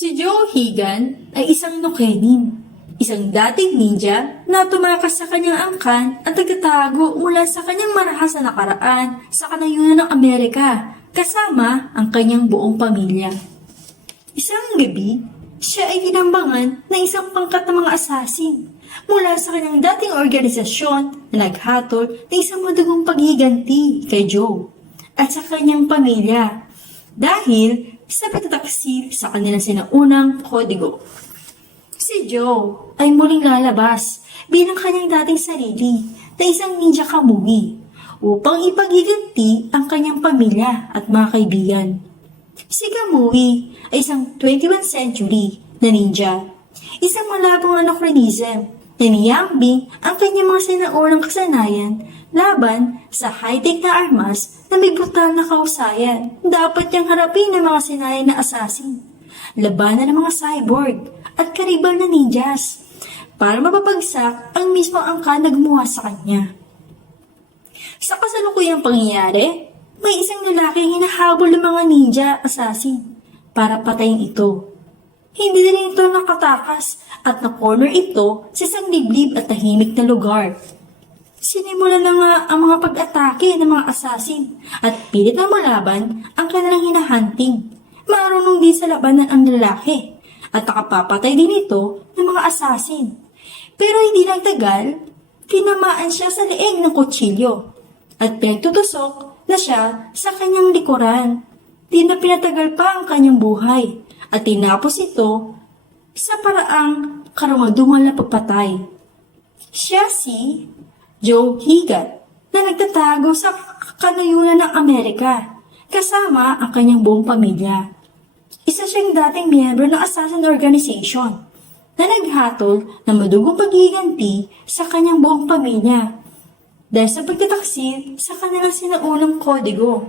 Si Joe Higan ay isang Nokenin, isang dating ninja na tumakas sa kanyang angkan at nagtatago mula sa kanyang marahas na nakaraan sa kanayunan ng Amerika kasama ang kanyang buong pamilya. Isang gabi, siya ay tinambangan ng isang pangkat ng mga asasin mula sa kanyang dating organisasyon na naghatol ng isang madugong paghiganti kay Joe at sa kanyang pamilya dahil sa pagtataksil sa kanilang sinaunang kodigo. Si Joe ay muling lalabas bilang kanyang dating sarili na isang ninja kamui upang ipaghiganti ang kanyang pamilya at mga kaibigan. Si Kamui ay isang 21st century na ninja, isang malabong anachronism na niyambing ang kanyang mga sinaunang kasanayan laban sa high-tech na armas na may brutal na kausayan. Dapat niyang harapin ng mga sinay na assassin, labanan ng mga cyborg at karibal na ninjas para mapapagsak ang mismo angkan na gumawa sa kanya. Sa kasalukuyang pangyayari, may isang lalaking hinahabol ng mga ninja assassin para patayin ito. Hindi rin ito nakatakas at na-corner ito sa isang liblib at tahimik na lugar. Sinimulan na nga ang mga pag-atake ng mga assassin at pilit na malaban ang kanilang hinahunting. Marunong din sa labanan ang lalaki at nakapapatay din ito ng mga assassin. Pero hindi lang tagal, tinamaan siya sa leeg ng kutsilyo at pinagtutusok na siya sa kanyang likuran. Di na pinatagal pa ang kanyang buhay at tinapos ito sa paraang karumadungal na pagpatay. Siya si Joe Higan na nagtatago sa kanayunan ng Amerika kasama ang kanyang buong pamilya. Isa siyang dating miyembro ng assassin organization na naghatol ng madugong paghiganti sa kanyang buong pamilya dahil sa pagtataksil sa kanilang sinaunang kodigo.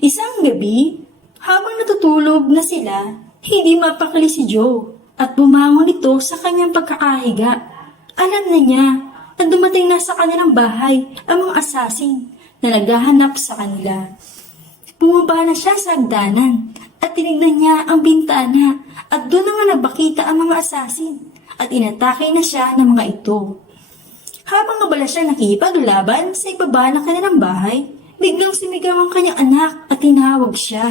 Isang gabi, habang natutulog na sila, hindi mapakali si Joe at bumangon ito sa kanyang pagkakahiga. Alam na niya na dumating na sa kanilang bahay ang mga assassin na naghahanap sa kanila. Bumaba na siya sa hagdanan at tinignan niya ang bintana at doon na nga nabakita ang mga assassin at inatake na siya ng mga ito. Habang abala siya nakipaglaban sa ibaba ng kanilang bahay, biglang sumigaw ang kanyang anak at tinawag siya.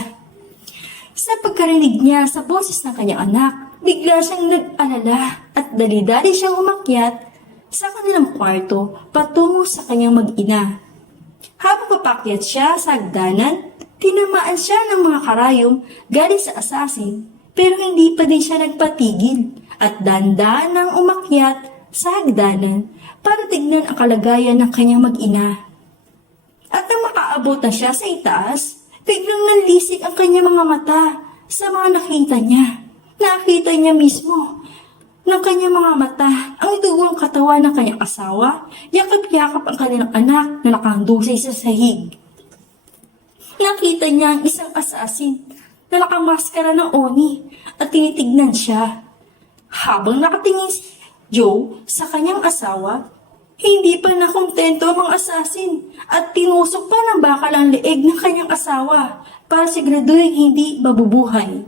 Sa pagkarinig niya sa boses ng kanyang anak, bigla siyang nag-alala at dali-dali siyang umakyat sa kanilang kwarto patungo sa kanyang mag-ina. Habang papakyat siya sa hagdanan, tinamaan siya ng mga karayom galing sa assassin pero hindi pa din siya nagpatigil at dahan-dahan nang umakyat sa hagdanan para tignan ang kalagayan ng kanyang mag-ina. At nang makaabot na siya sa itaas, biglang nalisik ang kanyang mga mata sa mga nakita niya. Nakita niya mismo ng kanyang mga mata ang dugong katawan ng kanyang asawa, yakap-yakap ang kanilang anak na nakandusay sa sahig. Nakita niya ang isang assassin na nakamaskara ng oni at tinitignan siya. Habang nakatingin si Joe sa kanyang asawa, hindi pa nakontento ang mga assassin at tinusok pa ng bakal ang leeg ng kanyang asawa para siguraduhin hindi mabubuhay.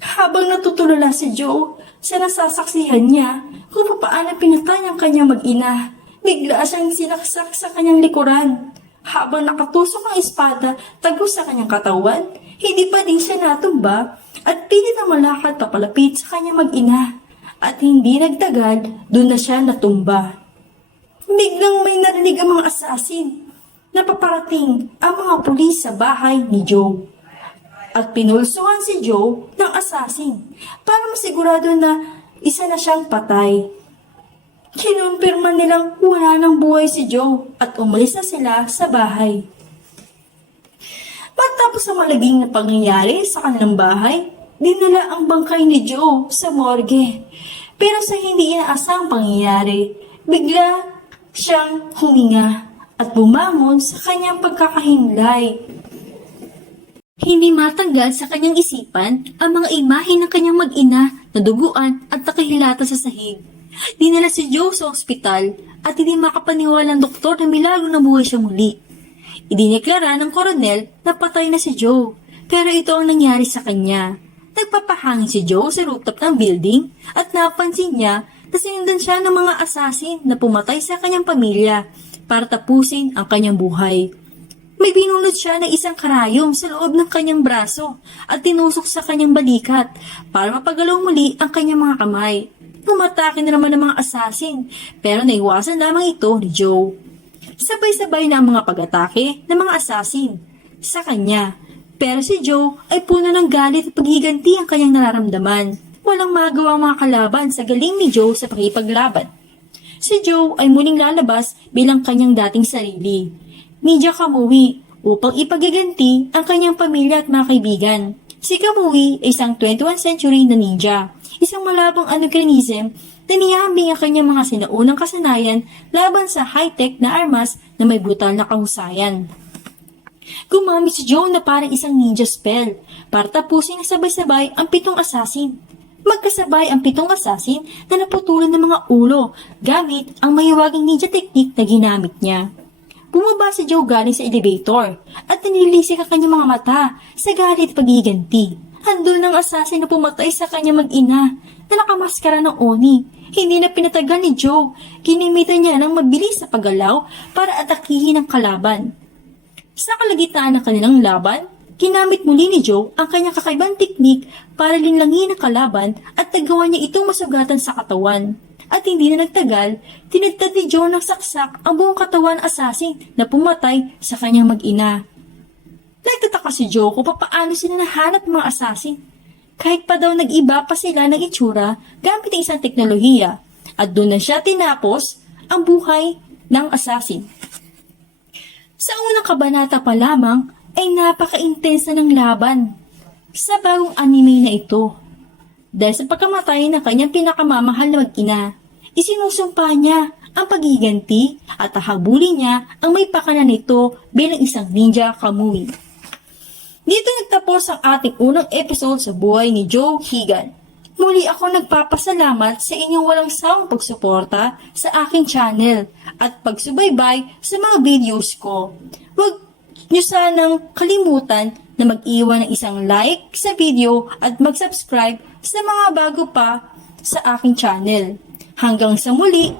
Habang natutulala si Joe sa nasasaksihan niya kung paano pinatay ang kanyang mag-ina, bigla siyang sinaksak sa kanyang likuran. Habang nakatusok ang espada tagos sa kanyang katawan, hindi pa din siya natumba at pilit na malakad papalapit sa kanyang mag-ina. At hindi nagtagal, doon na siya natumba. Biglang may narinig ang mga assassin na paparating ang mga pulis sa bahay ni Joe. At pinulsuhan si Joe ng assassin para masigurado na isa na siyang patay. Kinumpirma nilang wala ng buhay si Joe at umalis na sila sa bahay. Matapos ang malaging na pangyayari sa kanilang bahay, dinala ang bangkay ni Joe sa morgue. Pero sa hindi inaasang pangyayari, bigla siyang huminga at bumangon sa kanyang pagkakahimlay. Hindi matanggal sa kanyang isipan ang mga imahe ng kanyang mag-ina na duguan at nakahilata sa sahig. Dinala si Joe sa ospital at hindi makapaniwala ng doktor na milagro na buhay siya muli. Idineklara ng koronel na patay na si Joe, pero ito ang nangyari sa kanya. Nagpapahangin si Joe sa rooftop ng building at napansin niya na sinundan siya ng mga assassin na pumatay sa kanyang pamilya para tapusin ang kanyang buhay. May binunod siya ng isang karayom sa loob ng kanyang braso at tinusok sa kanyang balikat para mapagalaw muli ang kanyang mga kamay. Umatake na naman ng mga assassin, pero naiwasan lamang ito ni Joe. Sabay-sabay na ang mga pag-atake ng mga assassin sa kanya, pero si Joe ay puno ng galit at paghiganti ang kanyang nararamdaman. Walang magawa ang mga kalaban sa galing ni Joe sa pakipaglaban. Si Joe ay muling lalabas bilang kanyang dating sarili, Ninja Kamui, upang ipagiganti ang kanyang pamilya at mga kaibigan. Si Kamui ay isang 21st century na ninja, isang malabang anachronism na niyambing ang kanyang mga sinaunang kasanayan laban sa high-tech na armas na may brutal na kahusayan. Gumamit si Joe na parang isang ninja spell para tapusin na sabay-sabay ang 7 assassin. Magkasabay ang 7 assassin na naputulan ng mga ulo gamit ang mahiwagang ninja technique na ginamit niya. Bumaba si Joe galing sa elevator at nanilisik ang kanyang mga mata sa galit at paghiganti. Handol ng assassin na pumatay sa kanyang mag-ina na nakamaskara ng Oni. Hindi na pinatagal ni Joe. Ginimitan niya ng mabilis na paggalaw para atakihin ang kalaban. Sa kalagitnaan ng kanilang laban, ginamit muli ni Joe ang kanyang kakaibang teknik para linlangin ang kalaban at nagawa niya itong masugatan sa katawan. At hindi na nagtagal, tinidtad ni Joe ng saksak ang buong katawan ng assassin na pumatay sa kanyang mag-ina. Nagtataka si Joe kung paano sila nahanap ng mga assassin. Kahit pa daw nag-iba pa sila ng itsura gamit ang isang teknolohiya at doon na siya tinapos ang buhay ng assassin. Sa unang kabanata pa lamang ay napaka-intensa ng laban sa bagong anime na ito. Dahil sa pagkamatay ng kanyang pinakamamahal na mag-ina, isinusumpa niya ang paghiganti at hahabulin niya ang may pakana nito bilang isang ninja Kamui. Dito nagtapos ang ating unang episode sa buhay ni Joe Higan. Muli ako nagpapasalamat sa inyong walang sawang pagsuporta sa aking channel at pagsubaybay sa mga videos ko. Huwag niyo sanang kalimutan na mag-iwan ng isang like sa video at mag-subscribe sa mga bago pa sa aking channel. Hanggang sa muli!